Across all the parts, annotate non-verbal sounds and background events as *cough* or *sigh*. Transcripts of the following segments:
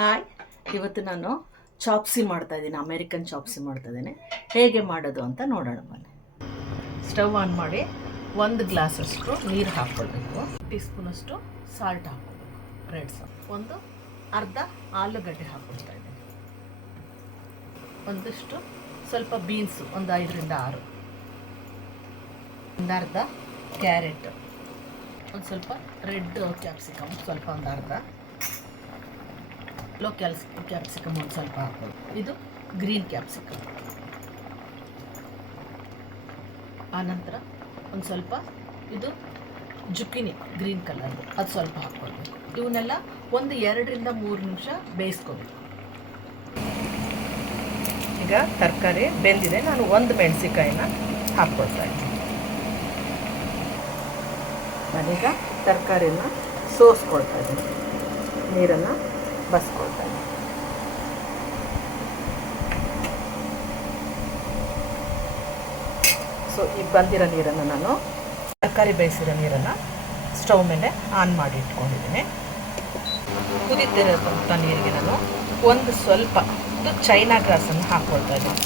Hi. ಇವತ್ತು ನಾನು ಚಾಪ್ಸಿ ಮಾಡ್ತಾ ಇದ್ದೀನಿ, ಅಮೇರಿಕನ್ ಚಾಪ್ಸಿ ಮಾಡ್ತಾ ಇದ್ದೀನಿ. ಹೇಗೆ ಮಾಡೋದು ಅಂತ ನೋಡೋಣ ಬನ್ನಿ. ಸ್ಟವ್ ಆನ್ ಮಾಡಿ ಒಂದು ಗ್ಲಾಸಷ್ಟು ನೀರು ಹಾಕ್ಕೊಳ್ಬೇಕು. ಟೀ ಸ್ಪೂನಷ್ಟು ಸಾಲ್ಟ್ ಹಾಕ್ಕೊಳ್ಬೇಕು, ರೆಡ್ ಸಾಲ್ಟ್ ಒಂದು ಅರ್ಧ ಆಲೂಗಡ್ಡೆ ಹಾಕ್ಕೊಳ್ತಾ ಇದ್ದೀನಿ. ಒಂದಷ್ಟು ಸ್ವಲ್ಪ ಬೀನ್ಸು, ಒಂದು ಐದರಿಂದ ಆರು. ಒಂದು ಅರ್ಧ ಕ್ಯಾರೆಟ್. ಒಂದು ಸ್ವಲ್ಪ ರೆಡ್ ಕ್ಯಾಪ್ಸಿಕಮ್, ಸ್ವಲ್ಪ ಒಂದು ಅರ್ಧ. ಲೋ ಕ್ಯಾಲ್ಸ್, ಕ್ಯಾಪ್ಸಿಕಮ್ ಒಂದು ಸ್ವಲ್ಪ ಹಾಕೋದು ಇದು ಗ್ರೀನ್ ಕ್ಯಾಪ್ಸಿಕಮ್. ಆನಂತರ ಒಂದು ಸ್ವಲ್ಪ ಇದು ಜುಕ್ಕಿನಿ ಗ್ರೀನ್ ಕಲರ್ದು ಅದು ಸ್ವಲ್ಪ ಹಾಕ್ಕೊಳ್ಬೇಕು ಇವನ್ನೆಲ್ಲ ಒಂದು ಎರಡರಿಂದ ಮೂರು ನಿಮಿಷ ಬೇಯಿಸ್ಕೋಬೇಕು. ಈಗ ತರಕಾರಿ ಬೆಂದಿದೆ. ನಾನು ಒಂದು ಮೆಣಸಿಕಾಯಿನ ಹಾಕ್ಕೊಳ್ತಾ ಇದ್ದೀನಿ. ನಾನೀಗ ತರಕಾರಿನ ಸೋಸ್ಕೊಳ್ತಾ ಇದ್ದೀನಿ. ನೀರನ್ನು ಬಸ್ಕೊಳ್ತಾ ಇದ್ದೀನಿ ಸೊ ಈಗ ಬಂದಿರೋ ನೀರನ್ನು ನಾನು ತರಕಾರಿ ಬೇಯಿಸಿರೋ ನೀರನ್ನು ಸ್ಟವ್ ಮೇಲೆ ಆನ್ ಮಾಡಿ ಇಟ್ಕೊಂಡಿದ್ದೀನಿ. ಕುದಿತಿರೋಂಥ ನೀರಿಗೆ ನಾನು ಒಂದು ಸ್ವಲ್ಪ ಇದು ಚೈನಾ ಗ್ರಾಸನ್ನು ಹಾಕ್ಕೊಳ್ತಾ ಇದ್ದೀನಿ.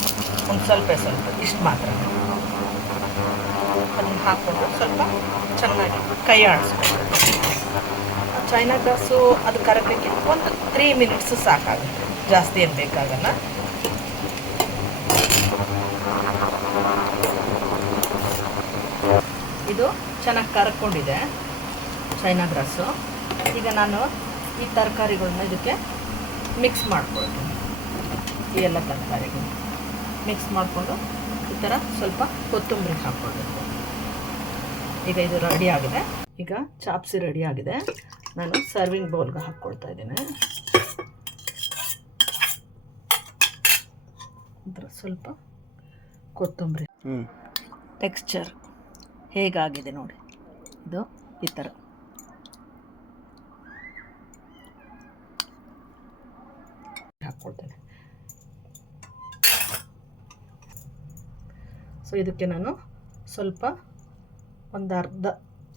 ಒಂದು ಸ್ವಲ್ಪ ಸ್ವಲ್ಪ, ಇಷ್ಟು ಮಾತ್ರ. ಅದನ್ನು ಹಾಕ್ಕೊಂಡು ಸ್ವಲ್ಪ ಚೆನ್ನಾಗಿ ಕೈ ಆಡಿಸ್ಕೊಂಡು ಚೈನಾ ಗ್ರಾಸು ಅದು ಕರಗಲಿಕ್ಕೆ ಒಂದು ತ್ರೀ ಮಿನಿಟ್ಸು ಸಾಕಾಗುತ್ತೆ. ಜಾಸ್ತಿ ಏನು ಬೇಕಾಗಲ್ಲ. ಇದು ಚೆನ್ನಾಗಿ ಕರ್ಕೊಂಡಿದೆ ಚೈನಾ ಗ್ರಾಸು ಈಗ ನಾನು ಈ ತರಕಾರಿಗಳನ್ನ ಇದಕ್ಕೆ ಮಿಕ್ಸ್ ಮಾಡ್ಕೊಳ್ತೀನಿ. ಈ ಎಲ್ಲ ತರಕಾರಿಗಳು ಮಿಕ್ಸ್ ಮಾಡಿಕೊಂಡು ಈ ಥರ ಸ್ವಲ್ಪ ಕೊತ್ತಂಬರಿ ಹಾಕ್ಕೊಳ್ಬೇಕು. ಈಗ ಇದು ರೆಡಿ ಆಗಿದೆ. ಈಗ ಚಾಪ್ಸಿ ರೆಡಿ ಆಗಿದೆ. ನಾನು ಸರ್ವಿಂಗ್ ಬೌಲ್ಗೆ ಹಾಕ್ಕೊಳ್ತಾ ಇದ್ದೀನಿ. ಒಂಥರ ಸ್ವಲ್ಪ ಕೊತ್ತಂಬರಿ. ಹ್ಞೂ ಟೆಕ್ಸ್ಚರ್ ಹೇಗಾಗಿದೆ ನೋಡಿ. ಇದು ಈ ಥರ. ಹಾಕ್ಕೊಳ್ತೇನೆ ಸೊ ಇದಕ್ಕೆ ನಾನು ಸ್ವಲ್ಪ ಒಂದು ಅರ್ಧ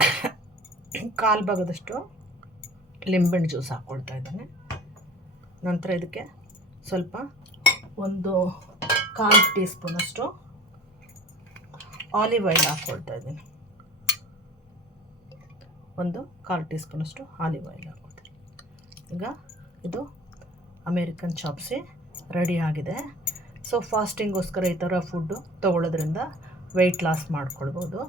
*coughs* ಕಾಲು ಭಾಗದಷ್ಟು ಲಿಂಬೆಹಣ್ಣು ಜ್ಯೂಸ್ ಹಾಕ್ಕೊಳ್ತಾ ಇದ್ದೇನೆ. ನಂತರ ಇದಕ್ಕೆ ಸ್ವಲ್ಪ ಒಂದು ಕಾಲು ಟೀ ಸ್ಪೂನಷ್ಟು ಆಲಿವ್ ಆಯಿಲ್ ಹಾಕ್ಕೊಳ್ತಾ ಇದ್ದೀನಿ. ಒಂದು ಕಾಲು ಟೀ ಸ್ಪೂನಷ್ಟು ಆಲಿವ್ ಆಯಿಲ್ ಹಾಕ್ಕೊಳ್ತೀನಿ ಈಗ ಇದು ಅಮೇರಿಕನ್ ಚಾಪ್ಸಿ ರೆಡಿ ಆಗಿದೆ. ಸೊ ಫಾಸ್ಟಿಂಗೋಸ್ಕರ ಈ ಥರ ಫುಡ್ಡು ತೊಗೊಳೋದ್ರಿಂದ ವೆಯ್ಟ್ ಲಾಸ್ ಮಾಡ್ಕೊಳ್ಬೋದು.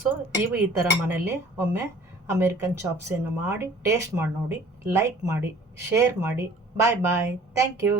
ಸೊ, ನೀವು ಈ ಥರ ಮನೆಯಲ್ಲಿ ಒಮ್ಮೆ ಅಮೇರಿಕನ್ ಚಾಪ್ಸನ್ನು ಮಾಡಿ ಟೇಸ್ಟ್ ಮಾಡಿ ನೋಡಿ ಲೈಕ್ ಮಾಡಿ ಶೇರ್ ಮಾಡಿ ಬಾಯ್ ಬಾಯ್ ಥ್ಯಾಂಕ್ ಯು